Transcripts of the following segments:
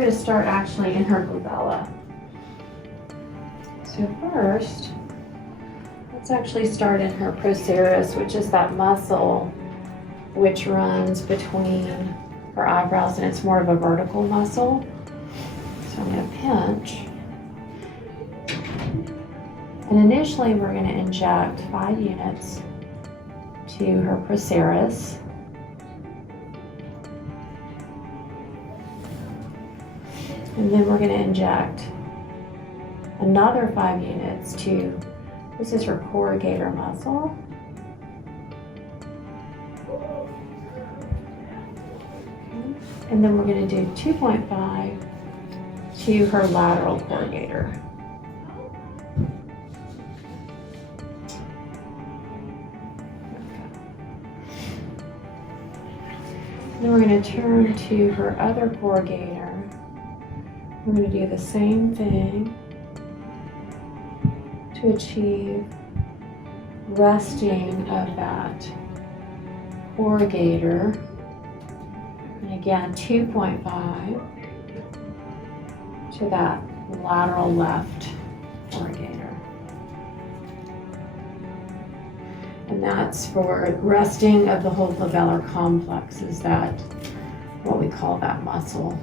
we're going to start actually in her glabella. So first, let's actually start in her procerus, which is that muscle which runs between her eyebrows, and it's more of a vertical muscle. So I'm going to pinch. And initially we're going to inject 5 units to her procerus. And then we're going to inject another 5 units to, this is her corrugator muscle. And then we're going to do 2.5 to her lateral corrugator. Then we're going to turn to her other corrugator. We're going to do the same thing to achieve resting of that corrugator. And again, 2.5 to that lateral left corrugator. And that's for resting of the whole glabellar complex, is that what we call that muscle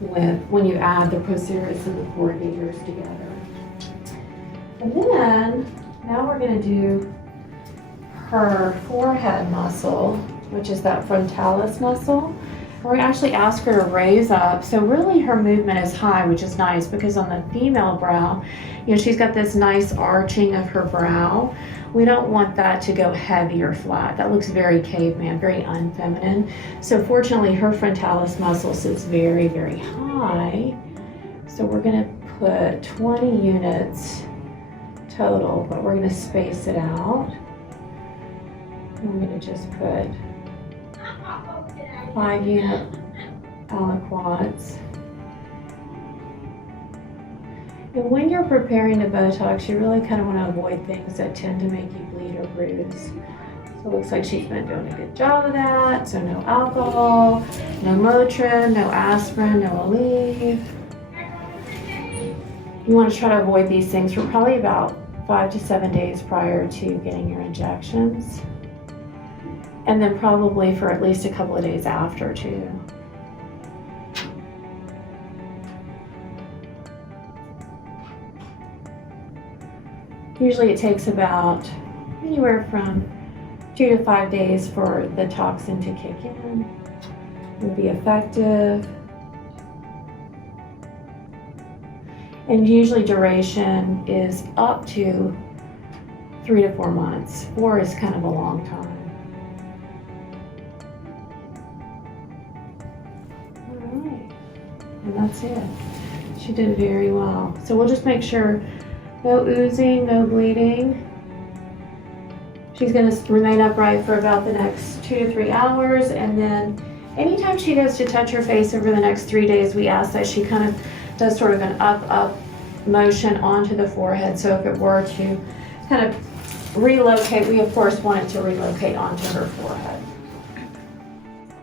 with when you add the procerus and the corrugators together. And then now we're going to do her forehead muscle, which is that frontalis muscle. We're going to actually ask her to raise up. So really her movement is high, which is nice because on the female brow, you know, she's got this nice arching of her brow. We don't want that to go heavy or flat. That looks very caveman, very unfeminine. So fortunately her frontalis muscle sits very, very high. So we're going to put 20 units total, but we're going to space it out. I'm going to just put 5 unit aliquots. And when you're preparing to Botox, you really kind of want to avoid things that tend to make you bleed or bruise. So it looks like she's been doing a good job of that. So no alcohol, no Motrin, no aspirin, no Aleve. You want to try to avoid these things for probably about 5 to 7 days prior to getting your injections. And then probably for at least a couple of days after too. Usually it takes about anywhere from 2 to 5 days for the toxin to kick in and be effective. And usually duration is up to 3 to 4 months. 4 is kind of a long time. All right, and that's it. She did very well. So we'll just make sure no oozing, no bleeding. She's going to remain upright for about the next 2 to 3 hours, and then anytime she goes to touch her face over the next 3 days, we ask that she kind of does sort of an up motion onto the forehead. So if it were to kind of relocate, we of course want it to relocate onto her forehead.